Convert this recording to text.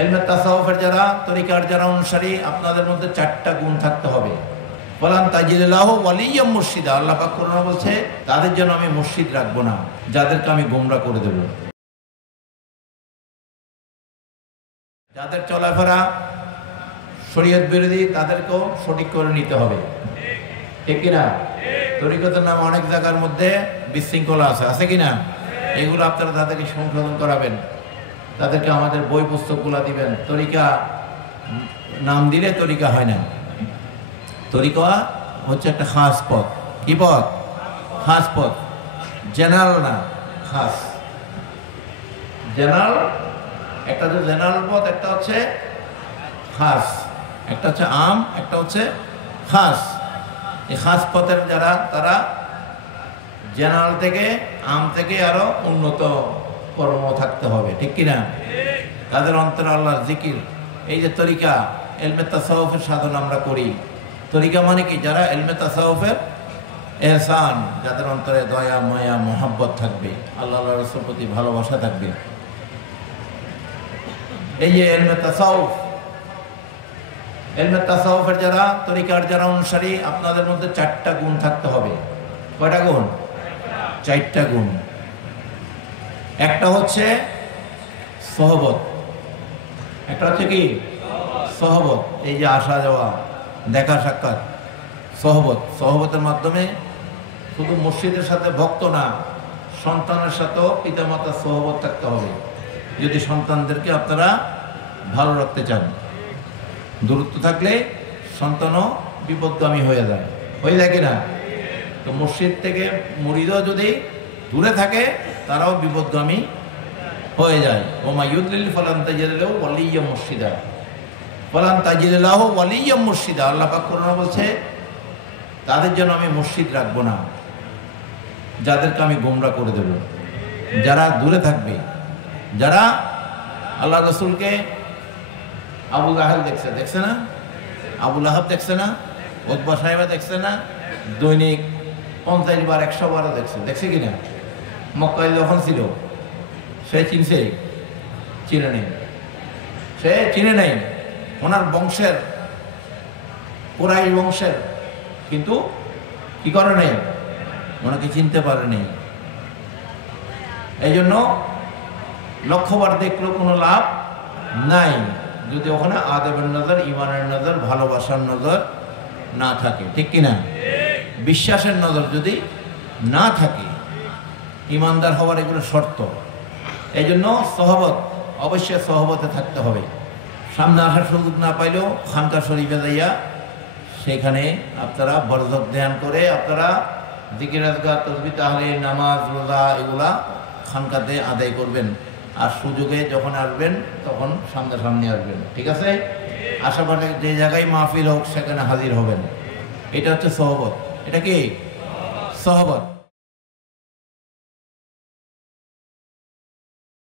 ইলমে তাসাউফের যারা তরিকার যারা অনুসারী, আপনাদের মধ্যে 4টা গুণ থাকতে হবে। ফালান তাজিদুল্লাহু ওয়ালিয়্যাম মুরশিদা, আল্লাহ পাক কোরআনে বলছে তাদের জন্য আমি মুর্শিদ রাখবো না, যাদেরকে আমি গোমরা করে দেব। যাদের চলাফেরা শরীয়ত বিরোধী তাদেরকেও সঠিক করে নিতে হবে, ঠিক কিনা? তরিকতের নামে অনেক জায়গার মধ্যে বিশৃঙ্খলা আছে কিনা? এগুলো আপনারা তাদেরকে সংশোধন করাবেন, তাদেরকে আমাদের বই পুস্তকগুলো দিবেন। তরিকা নাম দিলে তরিকা হয় না। তরিকা হচ্ছে একটা খাস পথ। কি পথ? খাস পথ, জেনারেল না, খাস। জেনারেল একটা হচ্ছে জেনারেল পথ, একটা হচ্ছে খাস, একটা হচ্ছে আম, একটা হচ্ছে খাস। এই খাস পথের যারা, তারা জেনারেল থেকে, আম থেকে আরো উন্নত কর্ম থাকতে হবে, ঠিক কিনা? তাদের অন্তরে আল্লাহর জিকির, এই যে তরিকা ইলমে তাসাউফের সাধনা আমরা করি। তরিকা মানে কি? যারা ইলমে তাসাউফের ইহসান, যাদের অন্তরে দয়া মায়া মোহাব্বত থাকবে, আল্লাহ রাসূলের প্রতি ভালোবাসা থাকবে। এই যে ইলমে তাসাউফ, ইলমে তাসাউফের যারা তরিকার যারা অনুসারী, আপনাদের মধ্যে 4টা গুণ থাকতে হবে। কয়টা গুণ? 4টা গুণ। একটা হচ্ছে সহবত, একটা হচ্ছে কি? সহবত। এই যে আসা যাওয়া, দেখা সাক্ষাৎ, সহবত। সহবতের মাধ্যমে শুধু মসজিদের সাথে ভক্ত না, সন্তানের সাথেও পিতামাতার সহবত থাকতে হবে, যদি সন্তানদেরকে আপনারা ভালো রাখতে চান। দূরত্ব থাকলে সন্তানও বিপদগামী হয়ে যায় কিনা? তো মসজিদ থেকে মুরিদও যদি দূরে থাকে, তারাও বিপদগামী হয়ে যায়। ওমা ইউদলিল ফালান তাজিদুল্লাহু ওয়ালিয়্যাম মুরশিদা, ফালান তাজিদুল্লাহু ওয়ালিয়্যাম মুরশিদা। আল্লাহ পাক কোরআনে বলছে তাদের জন্য আমি মুর্শিদ রাখবো না, যাদেরকে আমি গোমরা করে দেব। যারা দূরে থাকবে, যারা আল্লাহ রাসূলকে, আবু লাহাব দেখছে না? আবু লাহাব দেখছে না? উতবা সাহেবা দেখছে না? দৈনিক 50 বার 100 বারও দেখছে কিনা? মক্কায় যখন ছিল সে চিনছে? চিনে নেই, সে চিনে নেই। ওনার বংশের, কুরাইশ বংশের, কিন্তু কি করে নেই? ওনাকে চিনতে পারে নেই। এই জন্য লক্ষ্যবার দেখলেও কোনো লাভ নাই, যদি ওখানে আদবের নজর, ইমানের নজর, ভালোবাসার নজর না থাকে, ঠিক কিনা? বিশ্বাসের নজর যদি না থাকে, ইমানদার হওয়ার এগুলো শর্ত। এই জন্য সহবত, অবশ্যই সহবতে থাকতে হবে। সামনে আসার সুযোগ না পাইলেও খানকা শরীফে যাইয়া সেখানে আপনারা বরজক ধ্যান করে আপনারা জিকির আজকার, তাসবিহ, তাহলিল, নামাজ, রোজা এগুলা খানকাতে আদায় করবেন। আর সুযোগে যখন আসবেন তখন সামনাসামনি আসবেন, ঠিক আছে? আশেপাশে যে জায়গায় মাহফিল হোক সেখানে হাজির হবেন। এটা হচ্ছে সহবত। এটা কি? সহবত।